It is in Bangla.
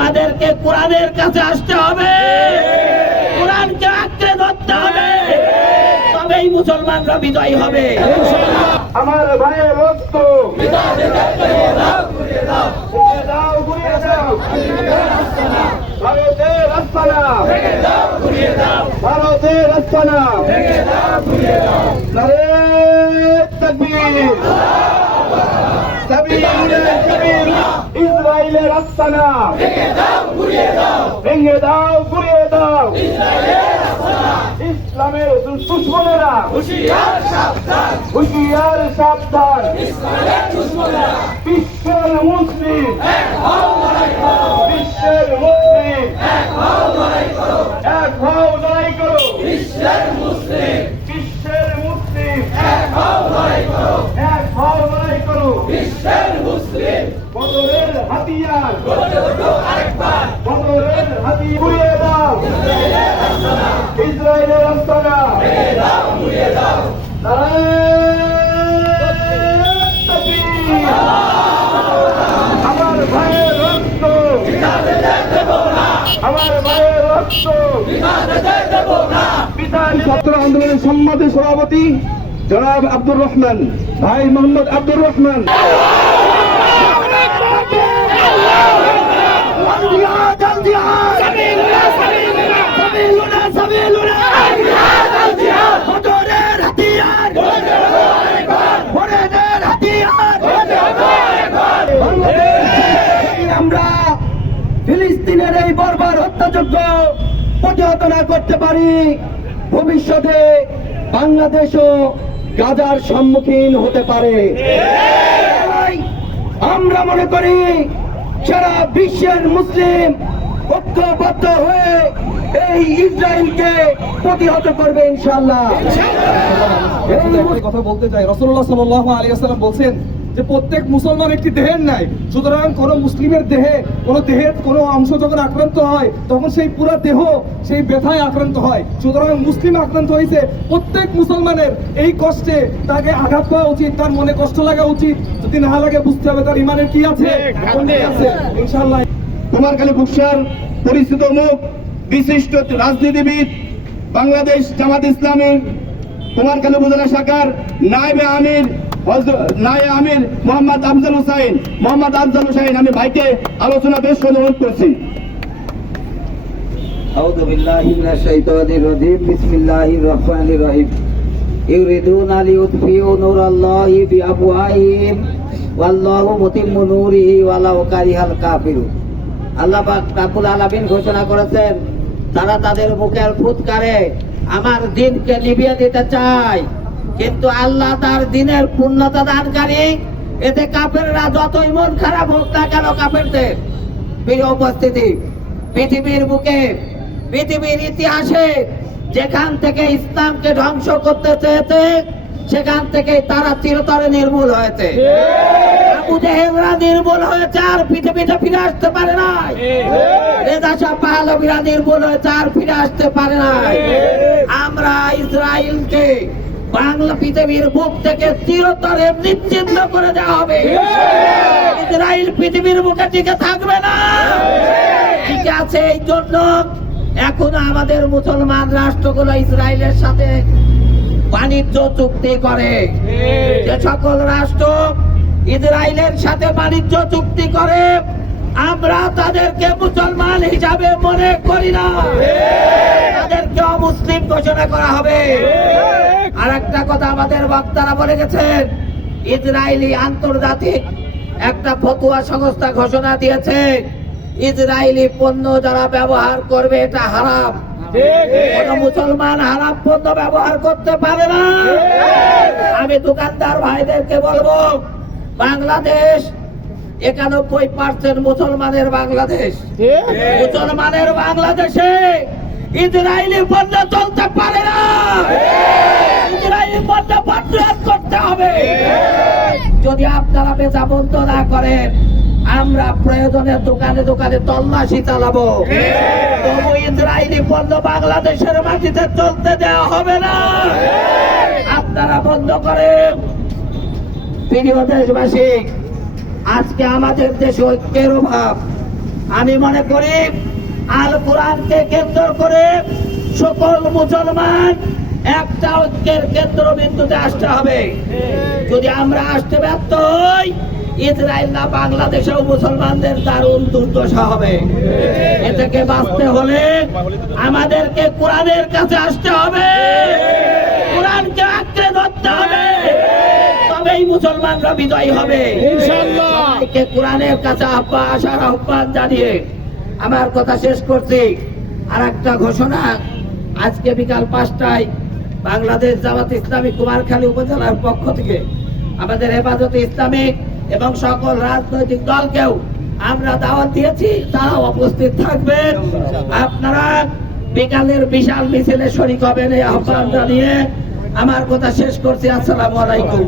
আমাদেরকে কোরআনের কাছে আসতে হবে। কোরআনকে আঁকড়ে ধরতে হবে। তবেই মুসলমানরা বিজয়ী হবে। আমার ভাইয়ের রক্ত। ভারতের আস্তানা ভারতের আস্তানা আস্তানা ভেঙে দাও ঘুরিয়ে দাও। ইসলামের দুশ্মনেরা। হুশিয়ার সাবধান। বিশ্বের মুসলিম। বিশ্বের মুসলিম। এক হও লড়াই করো। বিশ্বের মুসলিম। এক হও লড়াই করো। বদরের হাতিয়ার। বদরের হাতি ইসরায়েলের আস্তানা আমার ভাইয়ের রক্ত। আমার ভাইয়ের রক্ত। ছাত্র আন্দোলনের সম্মানিত সভাপতি জনাব আব্দুর রহমান, ভাই মোহাম্মদ আব্দুর রহমান। বর্বর হত্যাযজ্ঞ প্রতিহত না করতে পারি। ভবিষ্যতে বাংলাদেশও গাজার সম্মুখীন হতে পারে। আমরা মনে করি সারা বিশ্বের মুসলিম ঐক্যবদ্ধ হয়ে এই ইসরায়েলকে প্রতিহত করবে ইনশাল্লাহ কথা বলতে চাই। রসুল্লাহ সাল্লাহ আলী আসসালাম বলছেন যে প্রত্যেক মুসলমান একটি দেহের নাই সুতরাং কোন মুসলিমের দেহে কোন দেহের কোন অংশ যখন আক্রান্ত হয় তখন সেই পুরো দেহ সেই ব্যথায় আক্রান্ত হয়। সুতরাং মুসলিম আক্রান্ত হয়েছে। প্রত্যেক মুসলমানের এই কষ্টে তাকে আঘাত পাওয়া উচিত তার মনে কষ্ট লাগা উচিত। যদি না লাগে বুঝতে হবে তার ইমানের কি আছে কোনটি আছে ইনশাল্লাহ কুমারখালী বুকসার পরিচিত মুখ বিশিষ্ট রাজনীতিবিদ বাংলাদেশ জামাত ইসলামী কুমারখালী উপজেলা শাখার নায়েবে আমির নায়ে আমির মোহাম্মদ আফজাল হুসাইন মোহাম্মদ আফজাল হুসাইন আমি ভাইকে আলোচনা বেশ অনুরোধ করছি أعوذ بالله من الشيطان الرجيم بسم الله الرحمن الرحيم يريدون ليطفئوا نور الله بأفواههم والله متم نوره ولو كره الكافرون আল্লাহ পাক রাব্বুল আলামিন ঘোষণা করেছেন তারা তাদের মুখের ফুৎকারে আমার দিনকে নিভিয়ে দিতে চায় কিন্তু আল্লাহ তার দিনের পূর্ণতা দানকারী, এতে কাফেররা যতই মন খারাপ হোক না কেন কাফেরদের প্রিয় উপস্থিতি, পৃথিবীর বুকে, পৃথিবীর ইতিহাসে যেখান থেকে ইসলামকে ধ্বংস করতে চেয়েছে, সেখান থেকে তারা চিরতরে নির্মূল হয়েছে। আবু জেহেলরা নির্মূল হয়েছে আর পৃথিবীতে ফিরে আসতে পারে নাই। রেজা শাহ পাহলবিরা নির্মূল হয়েছে আর ফিরে আসতে পারে নাই। আমরা ইসরায়েলকে বাংলা পৃথিবীর বুক থেকে চিরতরে নিশ্চিন্ন করে দেওয়া হবে। ইসরায়েল পৃথিবীর বুকে টিকে থাকবে না। ঠিক আছে, এই জন্য এখন আমাদের মুসলমান রাষ্ট্রগুলো ইসরায়েলের সাথে বাণিজ্য চুক্তি করে। যে সকল রাষ্ট্র ইসরায়েলের সাথে বাণিজ্য চুক্তি করে, আমরা তাদেরকে মুসলমান হিসাবে মনে করি না। অমুসলিম ঘোষণা করা হবে। আর একটা কথা আমাদের বক্তারা বলে গেছেন ইসরায়েলি আন্তর্জাতিক একটা ফতুয়া সংস্থা ঘোষণা দিয়েছে ইসরায়েলি পণ্য যারা ব্যবহার করবে এটা হারাম। কোন মুসলমান হারাম পণ্য ব্যবহার করতে পারে না। আমি দোকানদার ভাইদেরকে বলব বাংলাদেশ একানব্বই পার্সেন্ট মুসলমানের বাংলাদেশ। মুসলমানের বাংলাদেশে ইসরায়েলি পণ্য চলতে পারে না। ইসরায়েলি পণ্য প্রতিরোধ করতে হবে। যদি আপনারা বেচা বন্ধ না করেন, আমরা প্রয়োজনে দোকানে দোকানে তল্লাশি চালাবো। তবু ইসরায়েলি পণ্য বাংলাদেশের মাটিতে চলতে দেওয়া হবে না। আপনারা বন্ধ করেন। প্রিয় দেশবাসী, আজকে আমাদের দেশে ঐক্যের অভাব। আমি মনে করি আল কোরআনকে কেন্দ্র করে সকল মুসলমান একটা ঐক্যের কেন্দ্রবিন্দুতে আসতে হবে। যদি আমরা আসতে ব্যর্থ হই ইসরায়েল না বাংলাদেশেও মুসলমানদের দারুণ দুর্দশা হবে। এ থেকে বাঁচতে হলে আমাদেরকে কোরআনের কাছে আসতে হবে। কোরআনকে আঁকড়ে ধরতে হবে। তবেই মুসলমানরা বিজয়ী হবে। কোরআনের কাছে আহ্বান আসার আহ্বান জানিয়ে আমার কথা শেষ করছি। আর একটা ঘোষণা, আজকে বিকাল পাঁচটায় বাংলাদেশ জামাত ইসলামী কুমারখালী উপজেলার পক্ষ থেকে আমাদের হেফাজতে ইসলামিক এবং সকল রাজনৈতিক দলকেও আমরা দাওয়াত দিয়েছি, তারাও উপস্থিত থাকবেন আপনারা বিকালের বিশাল মিছিলে শরিক হবেন এই আহ্বান জানিয়ে আমার কথা শেষ করছি। আসসালামু আলাইকুম।